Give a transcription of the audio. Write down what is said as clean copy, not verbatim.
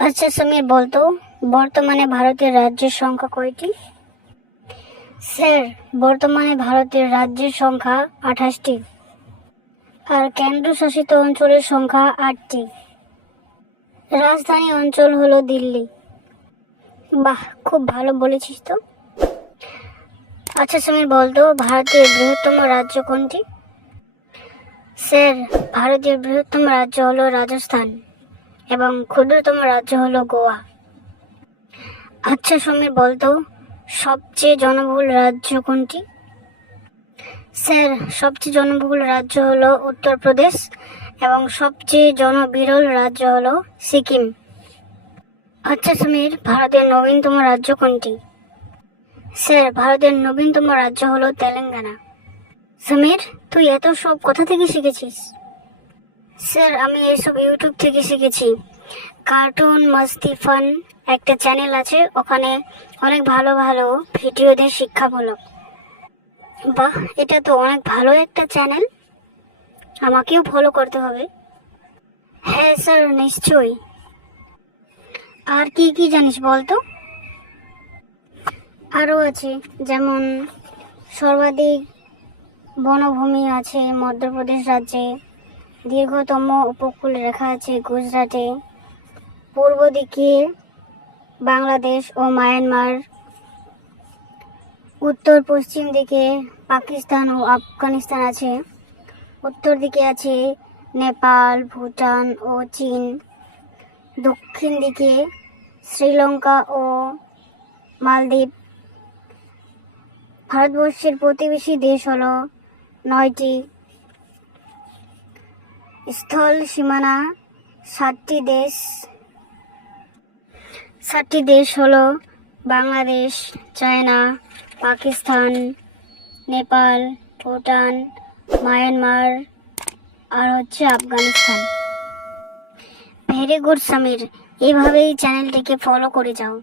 আচ্ছা সমীর, বলতো বর্তমানে ভারতের রাজ্যের সংখ্যা কয়টি? স্যার, বর্তমানে ভারতের রাজ্যের সংখ্যা 28টি আর কেন্দ্রশাসিত অঞ্চলের সংখ্যা 8টি। রাজধানী অঞ্চল হলো দিল্লি। বাহ, খুব ভালো বলেছিস তো। আচ্ছা সমীর, বলতো ভারতের বৃহত্তম রাজ্য কোনটি? স্যার, ভারতের বৃহত্তম রাজ্য হলো রাজস্থান এবং ক্ষুদ্রতম রাজ্য হলো গোয়া। আচ্ছা সমীর, বলতো সবচেয়ে জনবহুল রাজ্য কোনটি? স্যার, সবচেয়ে জনবহুল রাজ্য হলো উত্তরপ্রদেশ এবং সবচেয়ে জনবিরল রাজ্য হলো সিকিম। আচ্ছা সমীর, ভারতের নবীনতম রাজ্য কোনটি? স্যার, ভারতের নবীনতম রাজ্য হলো তেলেঙ্গানা। সমীর, তুই এত সব কোথা থেকে শিখেছিস? স্যার, আমি এসব ইউটিউব থেকে শিখেছি। কার্টুন মাস্তি ফান একটা চ্যানেল আছে, ওখানে অনেক ভালো ভালো ভিডিও দিয়ে শিক্ষামূলক। বাহ, এটা তো অনেক ভালো একটা চ্যানেল, আমাকেও ফলো করতে হবে। হ্যাঁ স্যার, নিশ্চয়ই। আর কি কি জানিস বলতো? আরও আছে, যেমন সর্বাধিক বনভূমি আছে মধ্যপ্রদেশ রাজ্যে, দীর্ঘতম উপকূল রেখা আছে গুজরাটে, পূর্ব দিকে বাংলাদেশ ও মায়ানমার, উত্তর পশ্চিম দিকে পাকিস্তান ও আফগানিস্তান আছে, উত্তর দিকে আছে নেপাল, ভুটান ও চীন, দক্ষিণ দিকে শ্রীলঙ্কা ও মালদ্বীপ। ভারতবর্ষের প্রতিবেশী দেশ হলো 9টি। স্থল সীমানা 7টি দেশ হলো বাংলাদেশ, চায়না, পাকিস্তান, নেপাল, ভুটান, মায়ানমার আর হচ্ছে আফগানিস্তান। ভেরি গুড সমীর, এইভাবেই চ্যানেলটিকে ফলো করে যাও।